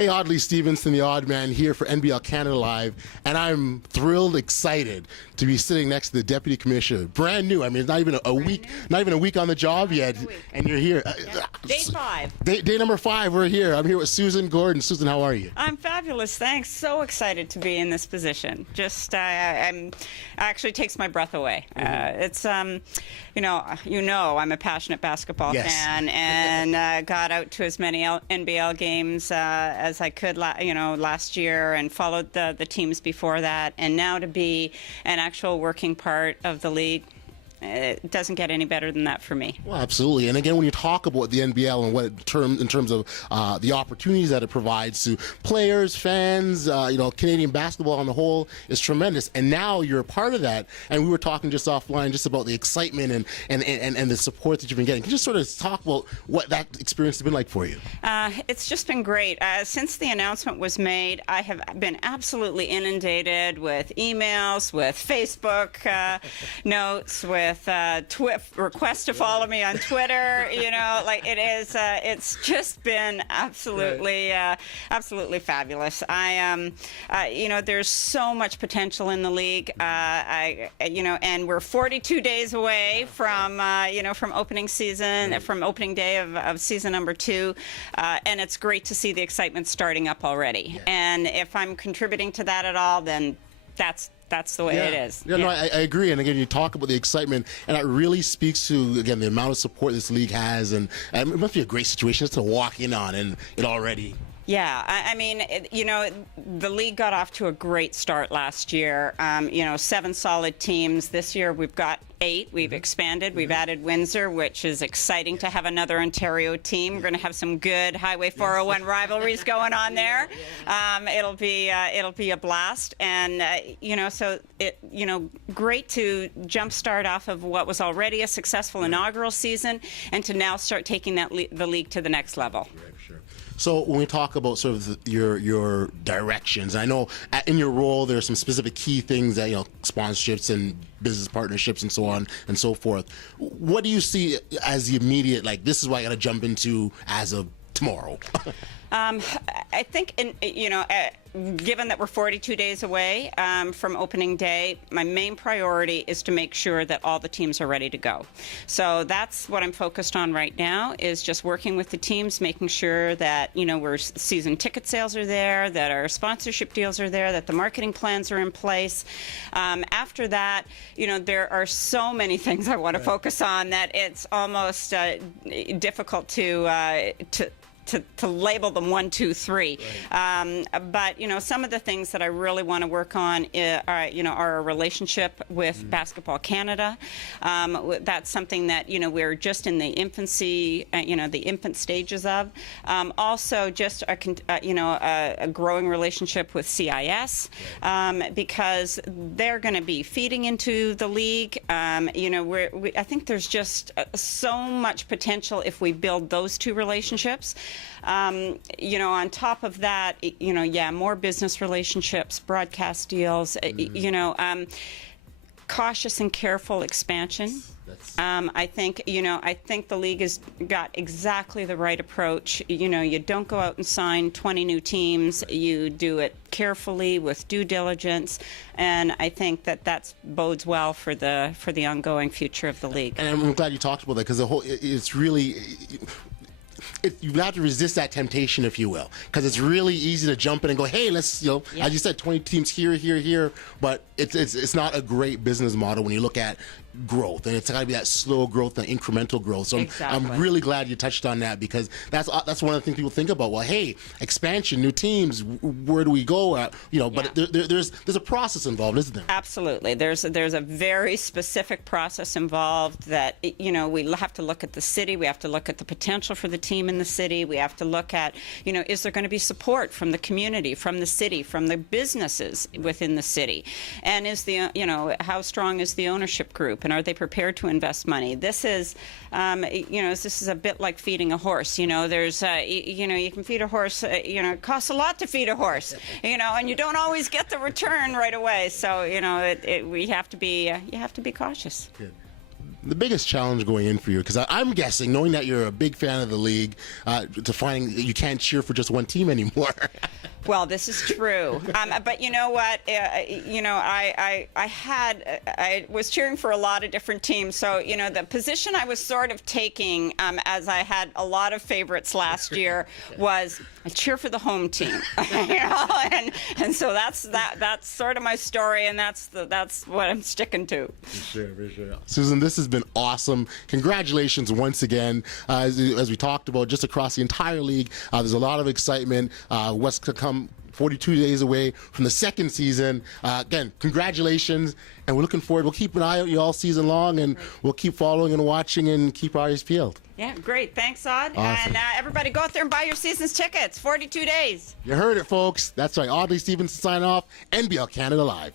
Hey, Audley Stephenson, the odd man here for NBL Canada Live, and I'm thrilled, excited to be sitting next to the Deputy Commissioner. Brand new. I mean, it's not even a week, not even a week on the job yet, and you're here. Yeah. Day 5. Day number 5, we're here. I'm here with Susan Gordon. Susan, how are you? I'm fabulous, thanks. So excited to be in this position. Just, actually takes my breath away. It's, you know, I'm a passionate basketball fan, and got out to as many NBL games as I could, last year, and followed the teams before that, and now to be an actual working part of the league. It doesn't get any better than that for me. Well, absolutely. And again, when you talk about the NBL and what in terms of the opportunities that it provides to players, fans, Canadian basketball on the whole is tremendous. And now you're a part of that. And we were talking just offline just about the excitement and the support that you've been getting. Can you just sort of talk about what that experience has been like for you? It's just been great. Since the announcement was made, I have been absolutely inundated with emails, with Facebook notes, with requests to follow me on Twitter. It's just been absolutely absolutely fabulous. There's so much potential in the league. And we're 42 days away from from opening season, from opening day of season number 2, and it's great to see the excitement starting up already. And if I'm contributing to that at all, then that's the way it is. No, I agree. And again, you talk about the excitement, and it really speaks to, again, the amount of support this league has, and it must be a great situation just to walk in on and it already. Yeah, the league got off to a great start last year. 7 solid teams. This year we've got 8. We've expanded. We've added Windsor, which is exciting to have another Ontario team. We're going to have some good Highway 401 rivalries going on there. It'll be a blast, and great to jumpstart off of what was already a successful inaugural season, and to now start taking the league to the next level. Right, sure. So when we talk about sort of your directions, I know in your role there are some specific key things that, sponsorships and business partnerships and so on and so forth. What do you see as the immediate, this is what I got to jump into as of tomorrow? I think, given that we're 42 days away from opening day, my main priority is to make sure that all the teams are ready to go. So that's what I'm focused on right now, is just working with the teams, making sure that, season ticket sales are there, that our sponsorship deals are there, that the marketing plans are in place. After that, there are so many things I want to focus on that it's almost difficult to label them 1, 2, 3. Right. But some of the things that I really want to work on are a relationship with Basketball Canada. That's something that we're just in the infancy, the infant stages of. Also, just a growing relationship with CIS, because they're going to be feeding into the league. I think there's just so much potential if we build those 2 relationships. On top of that, more business relationships, broadcast deals, cautious and careful expansion. I think the league has got exactly the right approach. You don't go out and sign 20 new teams. You do it carefully with due diligence, and I think that bodes well for the ongoing future of the league. And I'm glad you talked about that, because it's really. You've got to resist that temptation, if you will, because it's really easy to jump in and go, hey, let's, as you said, 20 teams here, but it's not a great business model when you look at growth, and it's got to be that slow growth and incremental growth. So I'm really glad you touched on that, because that's one of the things people think about. Well, hey, expansion, new teams, where do we go? But there's a process involved, isn't there? Absolutely. There's a very specific process involved that we have to look at the city, we have to look at the potential for the team in the city, we have to look at is there going to be support from the community, from the city, from the businesses within the city, and is the how strong is the ownership group, and are they prepared to invest money? This is this is a bit like feeding a horse. There's you can feed a horse, it costs a lot to feed a horse, and you don't always get the return right away. So we have to be you have to be cautious. Good. the biggest challenge going in for you? Because I'm guessing, knowing that you're a big fan of the league, to finding that you can't cheer for just one team anymore. Well, this is true, but you know what? I was cheering for a lot of different teams. So the position I was sort of taking, as I had a lot of favorites last year, was I cheer for the home team. And so that's sort of my story, and that's what I'm sticking to. For sure. Susan, this has been awesome. Congratulations once again. As we talked about, just across the entire league, there's a lot of excitement. What's to come 42 days away from the second season. Again, congratulations, and we're looking forward. We'll keep an eye on you all season long, and we'll keep following and watching and keep our eyes peeled. Yeah, great. Thanks, Aud. Awesome. And everybody go out there and buy your season's tickets. 42 days. You heard it, folks. That's right. Audley Stephenson signing off. NBL Canada Live.